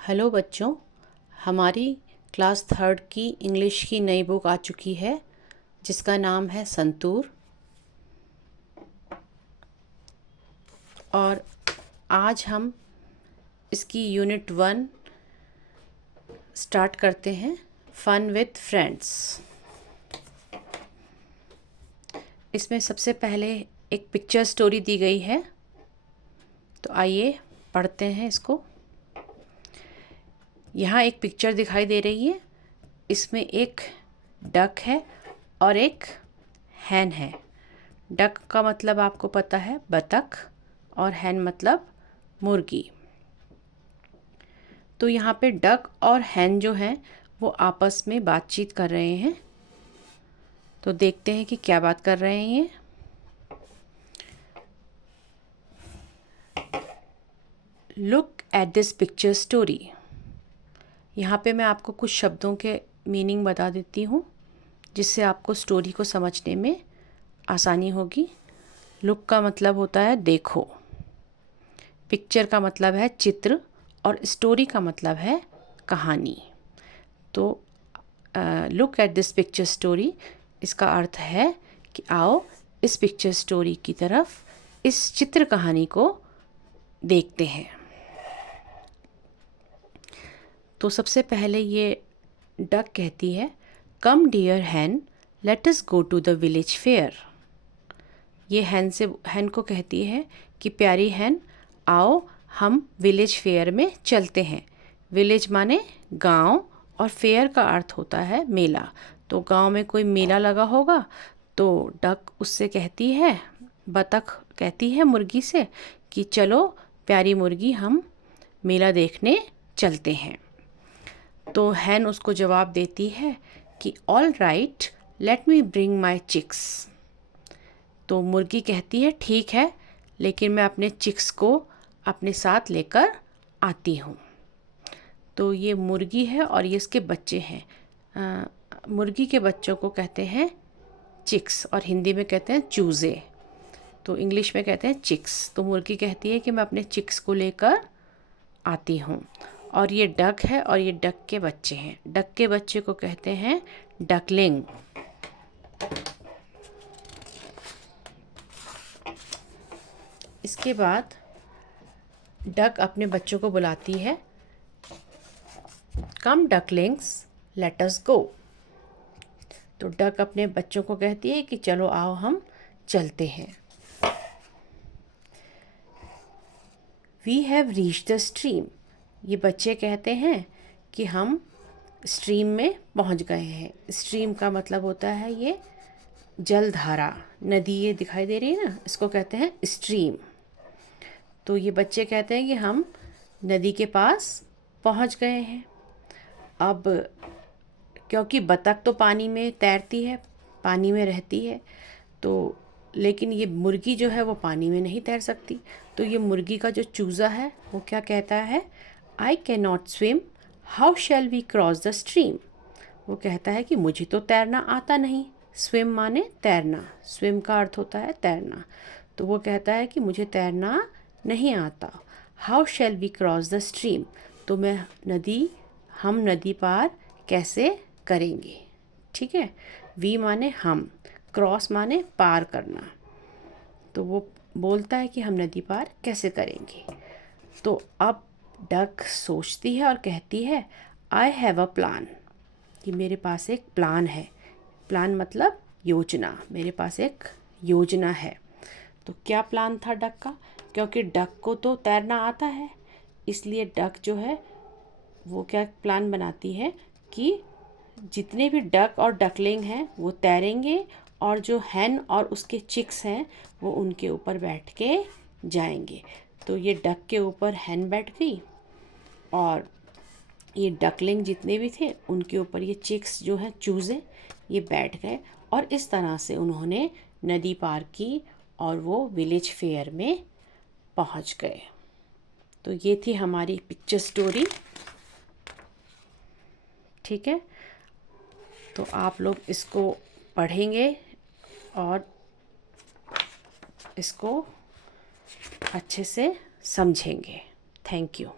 Hello बच्चों, हमारी class third की इंग्लिश की नई बुक आ चुकी है जिसका नाम है संतूर। और आज हम इसकी यूनिट 1 स्टार्ट करते हैं, फन विद फ्रेंड्स। इसमें सबसे पहले एक पिक्चर स्टोरी दी गई है, तो आइए पढ़ते हैं इसको। यहाँ एक पिक्चर दिखाई दे रही है। इसमें एक डक है और एक हैन है। डक का मतलब आपको पता है बतख, और हैन मतलब मुर्गी। तो यहाँ पे डक और हैन जो हैं वो आपस में बातचीत कर रहे हैं। तो देखते हैं कि क्या बात कर रहे हैं ये। Look at this picture story. यहाँ पे मैं आपको कुछ शब्दों के मीनिंग बता देती हूँ जिससे आपको स्टोरी को समझने में आसानी होगी। लुक का मतलब होता है देखो, पिक्चर का मतलब है चित्र, और स्टोरी का मतलब है कहानी। तो look at this picture story, इसका अर्थ है कि आओ इस पिक्चर स्टोरी की तरफ, इस चित्र कहानी को देखते हैं। तो सबसे पहले ये डक कहती है, come dear hen, let us go to the village fair. ये हैन को कहती है कि प्यारी हैन, आओ हम विलेज फेयर में चलते हैं। विलेज माने गांव, और फेयर का अर्थ होता है मेला। तो गांव में कोई मेला लगा होगा, तो डक उससे कहती है, बतख कहती है मुर्गी से कि चलो प्यारी मुर्गी, हम मेला देखने चलते हैं। तो हैन उसको जवाब देती है कि all right, let me bring my chicks. तो मुर्गी कहती है ठीक है, लेकिन मैं अपने चिक्स को अपने साथ लेकर आती हूँ। तो ये मुर्गी है और ये इसके बच्चे हैं। मुर्गी के बच्चों को कहते हैं चिक्स, और हिंदी में कहते हैं चूज़े। तो इंग्लिश में कहते हैं चिक्स। तो मुर्गी कहती है कि मैं अपने चिक्स को लेकर आती हूँ। और ये डक है और ये डक के बच्चे हैं। डक के बच्चे को कहते हैं डकलिंग। इसके बाद डक अपने बच्चों को बुलाती है, कम डकलिंग्स, लेट अस गो। तो डक अपने बच्चों को कहती है कि चलो आओ हम चलते हैं। We have reached the stream. ये बच्चे कहते हैं कि हम स्ट्रीम में पहुंच गए हैं। स्ट्रीम का मतलब होता है ये जलधारा, नदी ये दिखाई दे रही है ना, इसको कहते हैं स्ट्रीम। तो ये बच्चे कहते हैं कि हम नदी के पास पहुंच गए हैं। अब क्योंकि बतख तो पानी में तैरती है, पानी में रहती है, तो लेकिन ये मुर्गी जो है वो पानी में नहीं तैर सकती। तो ये मुर्गी का जो चूज़ा है वो क्या कहता है, I can not swim, how shall we cross the stream. वो कहता है कि मुझे तो तैरना आता नहीं। स्विम माने तैरना, स्विम का अर्थ होता है तैरना। तो वो कहता है कि मुझे तैरना नहीं आता। How shall we cross the stream, तो हम नदी पार कैसे करेंगे। ठीक है, वी माने हम, क्रॉस माने पार करना। तो वो बोलता है कि हम नदी पार कैसे करेंगे। तो अब डक सोचती है और कहती है, आई हैव अ प्लान, कि मेरे पास एक प्लान है। प्लान मतलब योजना, मेरे पास एक योजना है। तो क्या प्लान था डक का, क्योंकि डक को तो तैरना आता है, इसलिए डक जो है वो क्या प्लान बनाती है कि जितने भी डक और डकलिंग हैं वो तैरेंगे, और जो हैन और उसके चिक्स हैं वो उनके ऊपर बैठ के जाएंगे। तो ये डक के ऊपर हैन बैठ गई, और ये डकलिंग जितने भी थे उनके ऊपर ये चिक्स जो हैं चूज़े, ये बैठ गए, और इस तरह से उन्होंने नदी पार की और वो विलेज फेयर में पहुंच गए। तो ये थी हमारी पिक्चर स्टोरी। ठीक है, तो आप लोग इसको पढ़ेंगे और इसको अच्छे से समझेंगे। Thank you.